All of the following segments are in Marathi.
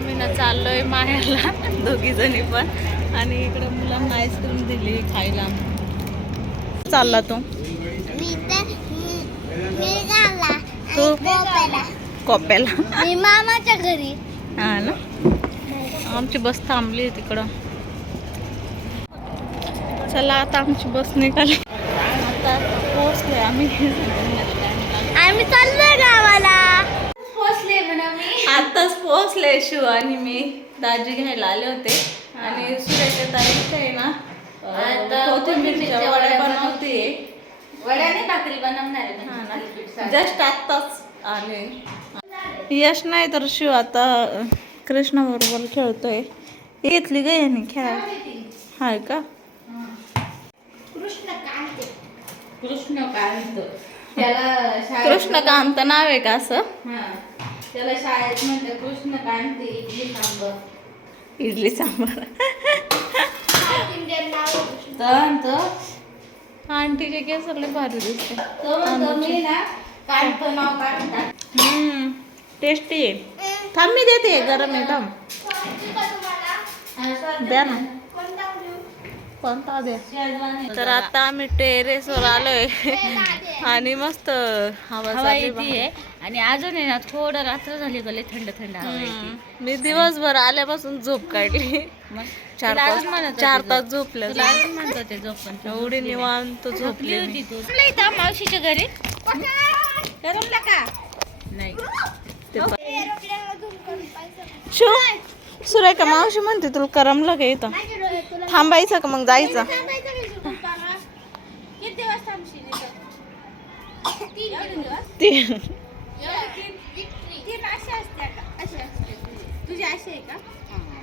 आम्ही ना चाललोय माहेरला दोघी जणी पण. आणि इकडे मुलांना आईस्क्रीम दिली खायला. चालला तू. तू? कोप्याला मामाच्या घरी. हा ना? आमची बस थांबली तिकडं. चला आता आमची बस निघाली. आता पोहोचले आम्ही. पोहोचले शिव आणि मी दाजी घ्यायला आले होते. आणि ताई इथे आहे ना आता कोथिंबीरच्या वड्या बनवते. वड्याने भाकरी बनवणार आहे जस्ट आत्ताच आले. यश नाही तर शिव आता कृष्णा बरोबर खेळतोय. घेतली ग याने खेळा हाय का? कृष्णकांत. कृष्णकांत. त्याला शाळेत कृष्णकांत नाव आहे का असं? त्याला शाळेत म्हणते कृष्णकांत इडली सांबर. इडली सांबार. कृष्ण. तर आंटीचे केस लय भारी दिसते. मी ना नाव टेस्टी आहे. थांब मी देते गरम आहे थांब. द्या ना. कोणता द्या. तर आता आम्ही टेरेसवर आलोय. आणि मस्त हवा हवा येते आणि अजून आहे ना थोडं रात्र झाली गले थंड थंड हवा येते हम्म. मी दिवसभर आल्यापासून झोप काढली मग चार तुला तास अजून म्हणत होते चार. तास झोपले तुला अजून म्हणत होते झोपून एवढी निवांत झोपली झोपली होती. तू आपल्या इथं मावशीच्या घरी करमला का नाही ते पण- एरोप्लेनला zoom करून पाहिजे. शिव सुरेखा मावशी म्हणते तुला करमलं का इथं तुला थांबायचं का मग जायचं? किती दिवस थांबशील इथं? तीन दिवस ती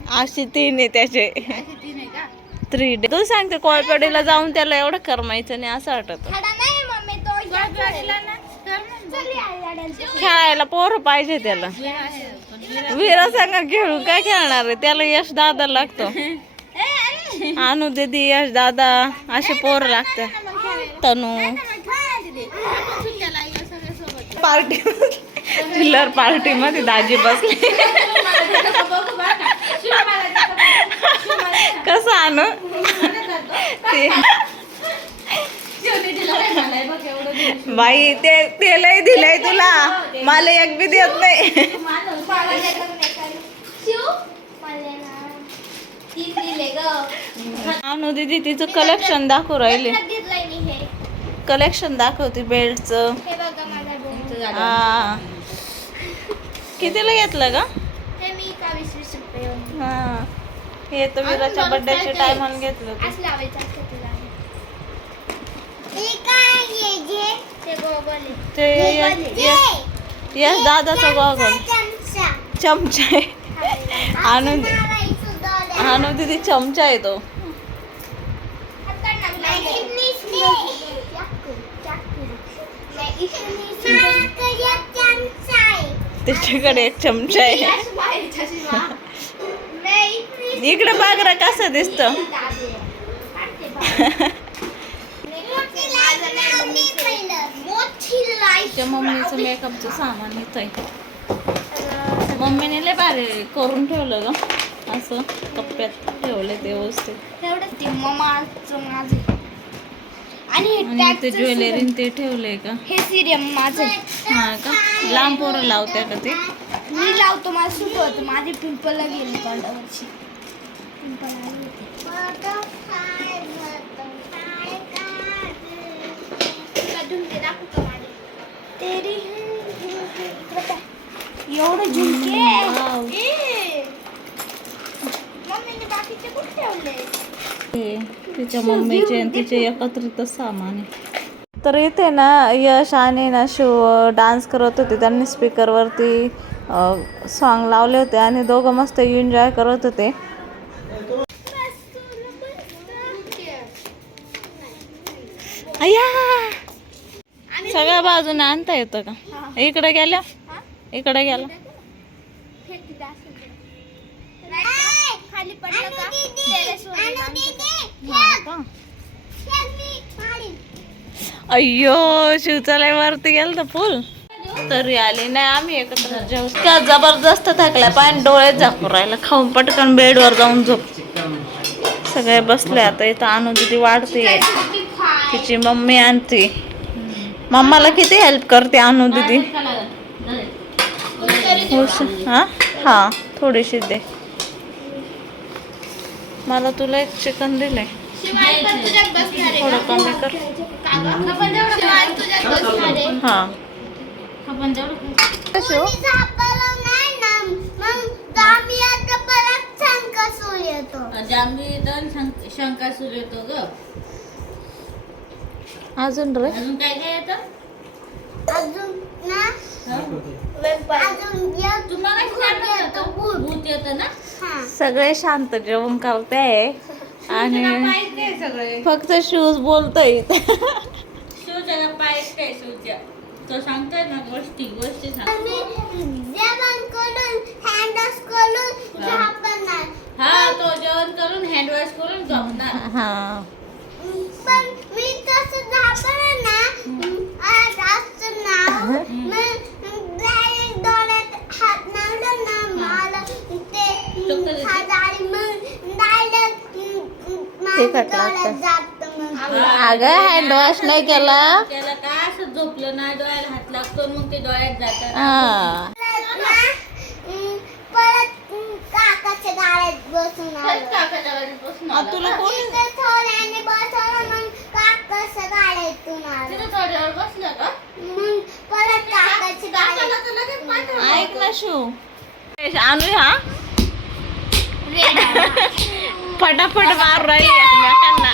अशी तीन आहे त्याचे थ्री डे तू सांगते कोळपेडीला जाऊन त्याला एवढं करमायचं नाही असं वाटत. खडा नाही मम्मी तो वाटला ना चल या गाड्याला. खेळायला पोरं पाहिजे त्याला. विरा सांगा खेळू काय खेळणार आहे? त्याला यश दादा लागतो. ए, अरे. आणू दीदी यश दादा असे पोरं लागतात. खेळायला. तनू. पार्टी चिल्लर पार्टी मध्ये दाजी बसले कसं आणू ते. बाई ते ते लय दिलंय तुला. मला एक बी देत नाही. आणू दीदी तिचं कलेक्शन दाखवू राहिले. कलेक्शन दाखवते बेल्टचं. हा. कितीला घेतलं का हे. हा हे तर विराच्या बर्थडेच्या टायमाला घेतलं होतं. असं लावायचं असतं तुला. ते गोगल आहे. ते गोगल यश- आहे. यश यश दादाचा गॉगल चमचा. चमचा आहे. आणून दे. दीदी चमचा आहे तो. त्याच्याकडे एक चमचा आहे. इकडे बागरा कसं दिसत. माझं मम्मीचं मेकअपचं सामान येत आहे. मम्मीने लय भारी करून ठेवलं ग. असं कप्प्यात ठेवले ते व्यवस्थित. माझं. आणि हे ते ज्वेलरी ते ठेवलंय का हे सिरियम माझं. हा का? लांब पोरं लावत्या का ते? मी लावतो मला सुट होतं माझे पिंपल गेले आले एवढं झुमके वाव. ए! मम्मीने बाकीचे कुठे ठेवले तिच्या मम्मीचे आणि तिचे एकत्रितच सामान आहे तर इथे ना यश आणि ना शिव डान्स करत होते त्यांनी स्पीकरवरती सॉन्ग लावले होते आणि दोघं मस्त एन्जॉय करत होते अय्या सगळ्या बाजूने आणता येतं का? इकडे गेल्या? इकडे गेल्या खाली पडलं का? टेरेसवर का? अय्यो शिवचालय वरती गेलं तर फुल. तरी आली नाही आम्ही एकत्र. जेवू का जबरदस्त थकल्या पाय डोळे झाकू राहिला. खाऊन पटकन बेडवर जाऊन झोप. सगळे बसले आता. इथं आणू दिदी वाढते तिची मम्मी आणते. मम्माला किती हेल्प करते आणू दिदी? हा? हा थोडीशी दे. मला तुला एक चिकन दिलंय. शिवाय पण तुझ्यात बसणार आहे थोडं? कमी कर. हा. शंक- शंकासूर येतो ग. अजून रे. अजून काय काय येतं तुम्हाला काय येतं भूत. येतं ना? सगळे शांत जेवण करते आणि नाही सगळे. फक्त शूज बोलतोय. शिवच्या पाय काय शिवच्या तो सांगतोय ना गोष्टी गोष्टी सांग हा. तो जेवण करून हँड वॉश करून झोपणार. हा. मग अगं हँड वॉश नाही केला. त्याला काय असं झोपलं नाही? डोळ्याला हात लागतो मग ते डोळ्यात हा. परत काकाच्या गाड्यात बसून आलो. आ, तुला कोण तिथं थोड्याने बसवलं मग काकाच्या गाड्यातून आलो. तिथं थोड्यावर बसलं का? मग परत काकाची गाडी काकाला तर लगेच पाठवलं. ऐक ना शू आणू हा फटाफट मार राहिली एकमेकांना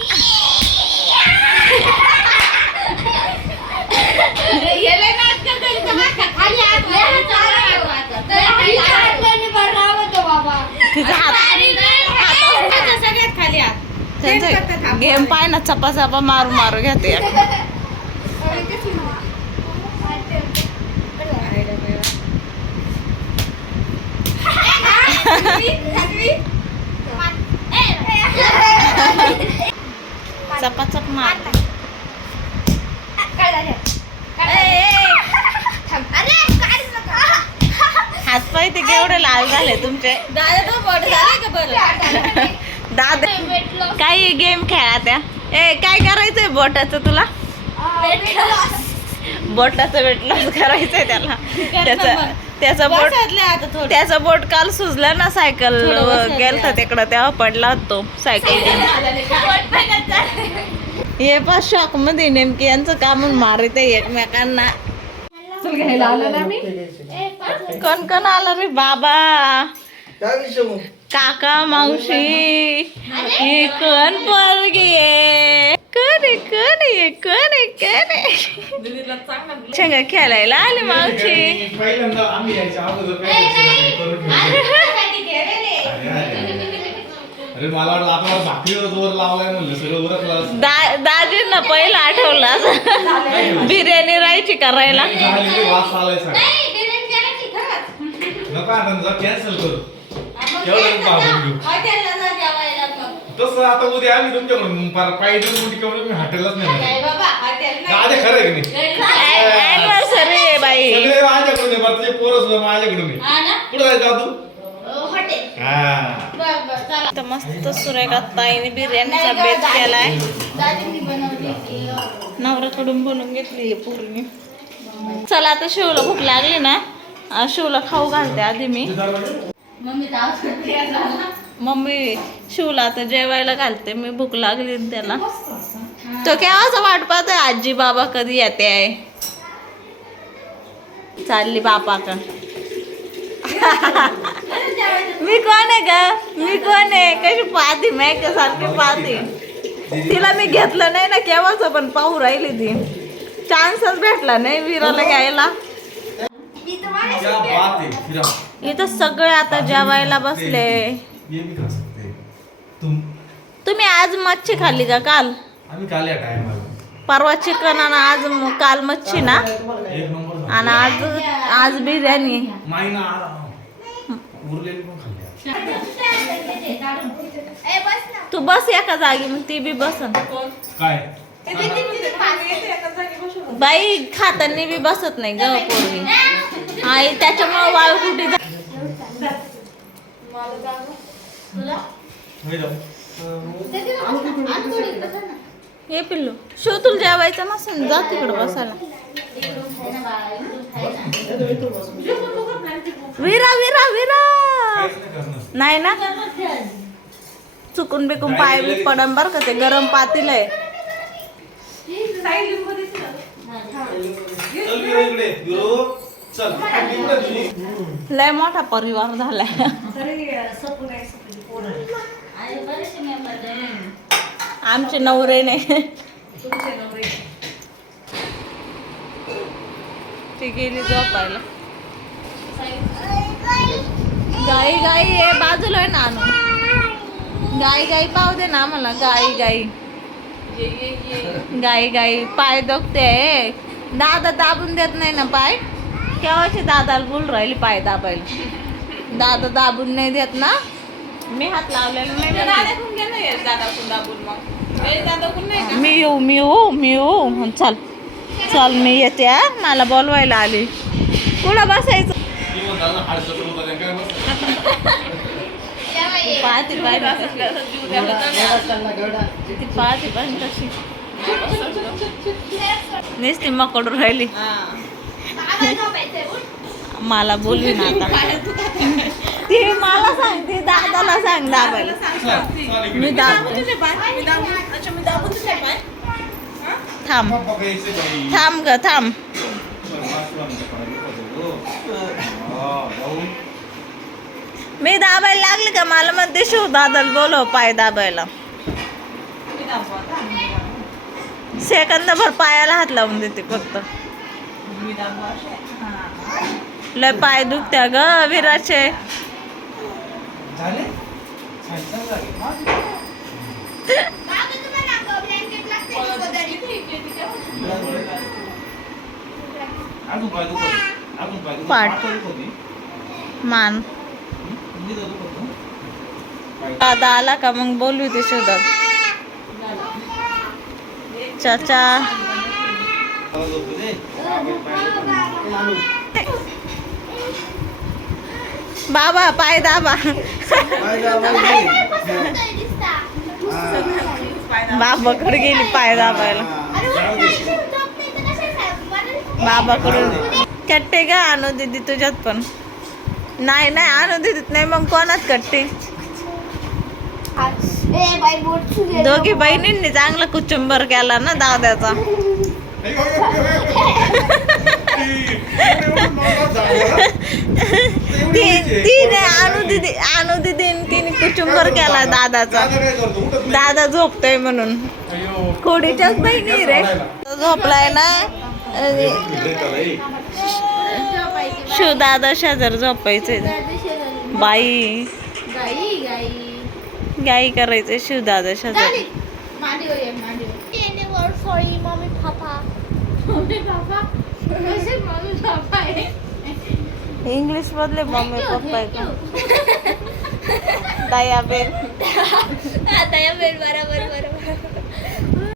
याला नाटकं करी तर बघा, खाली हात वर चालू आता. तर खाली हात. तिचा हात हातावर सगळ्यात खाली हात त्यांचा गेम पाय ना चपा चपा मारू मारू घेते. चपाचप मार. हात पाय ते केवढे लाल झाले तुमचे. दादा तो बोट झाला का बरं? दादा. काही गेम खेळा त्या. ए काय करायचंय बोटाचं तुला? बोटाचं वेट लॉस करायचंय त्याला. त्याचं त्याचं बोट बसतले आता थोडं. त्याचं बोट काल सुजलं ना सायकल. गेलता त्या. तिकडं तेव्हा पडला तो सायकल हे पण शॉकमध्ये नेमकी यांचं कामून मारित एकमेकांना. कोण कोण आलं रे बाबा? काका मावशी ही कोण पोरगी आहे. कोण आहे कोण आहे कोण आहे कोण आहे? शेंगा खेळायला आली मावशी. पहिल्यांदा आम्ही यायच्या अगोदर काय करून अरे मला वाटलं आपल्याला भाकरीवर जोर लावलाय म्हणलं सगळं उरकलं दा दाजींना पहिला आठवलं बिर्याणी राहायची करायला. झालेली वास आलाय सगळं. नका आता कॅन्सल करू. एवढं बाबून घेऊ हॉटेलला जा जेवायला मग. तसं आता उद्या आम्ही तुमच्याकडून पार- करून मी हॉटेललाच नाही काय जाणार. बाबा हॉटेल नाही. आधी खरं आहे की नाही? अॅनिव्हर्सरी आहे बाई? सगळे माझ्याकडून आहे बरं तुझे पोरं सुद्धा माझ्याकडून आहे. हा ना? कुठं जायचं तू अं, हॉटेल. हा. बरं, बरं, चला. तर मस्त सुरेखा ताईने बिर्याणीचा बेत केलाय. दाजींनी बनवली की, अं, नवऱ्याकडून बनवून घेतली आहे पूर्वी चला आता शिवला भूक लागली ना. शिवला खाऊ घालते आधी मी. मम्मी शिवला आता जेवायला घालते. मी भूक लागली त्याला. तो केव्हाचा वाट पाहतोय? आजी बाबा कधी येते? आहे चालली बापा का मी कोण आहे ग? मी कोण आहे? कशी पाहते? मी सारखी पाहते. तिला मी घेतलं नाही ना केव्हाच पण पाहू राहिली ती. चान्सच भेटला नाही विराला घ्यायला. क्या बात है फिरा. इथं सगळे आता जेवायला बसले. ये भी खा सकते हैं. तुम तुम्ही आज मच्छी खाल्ली का काल? आम्ही काल या टाइम परवा चिकन आणि आज म- काल मच्छी ना? एक नंबर आणि आज आज बिर्याणी. माईना उरलेली पण खाल्ली ए, बस ना तू बस एका जागी मग ती बी बसन काय? बाई खाताना बी बसत नाही ग पोरगी. आई त्याच्यामुळे वाळू कुठे जा हे पिल्लू शिव तुला जेवायचं नसेल जा तिकडं बसायला. विरा विरा विरा. नाही ना? चुकून बिकून पाय बी पडन बर का ते गरम पातील आहे. लय मोठा परिवार झालाय. आमचे नवरे नाही ती गेली झोपायला. गाई गाई हे बाजूला आहे ना आणू. गाई गाई पाहू दे ना आम्हाला. गाई गाई. गाई गाई पाय दुखते दादा दाबून देत नाही ना पाय? केव्हाचे दादाला बोल राहिली पाय दाबायला? दादा दाबून नाही देत ना. मी हात लावलेला नाही. मी येऊ मी येऊ मी येऊ. चल. चल मी येते. मला बोलवायला आली. कुठं बसायचं? पाहते पाहिजे ती पाहते पाहिजे कशी. नुसती मकड राहिली. मला बोलवी ना आता. ती मला सांगते दादाला सांग दाबायला. मी दाब थांब. थांब ग थांब. मी दाबायला लागले का? मला म्हणते शिव दादाला बोलव पाय दाबायला. सेकंदभर पायाला हात लावून देते फक्त. लय पाय दुखत्या ग विराचे पाठ. मान. दादा आला का मग बोलू ते शोधत. चाचा. बाबा पाय दाबा. बाबाकडे गेली पाय दाबायला. बाबाकडून. कट्टे का आणू दीदी तुझ्यात पण. नाही नाही आणू दीदीत नाही मग कोणात कट्टे? दोघी बहिणींनी चांगला कुचुंबर केला ना दाद्याचा. तिने आणू दिदी आणू दिदी तिने कुचुंबर केला दादाचा. दादा झोपतोय म्हणून. खोडीच्याच बहिणी रे. झोपलाय ना? शिव दादा शेजार झोपायचे. बाई. गाई करायचे शिव दादा शेजार सॉरी मम्मी पापा इंग्लिश मधले मम्मी पप्पा आहे का दया बेन. आता या बेल बरोबर बरोबर.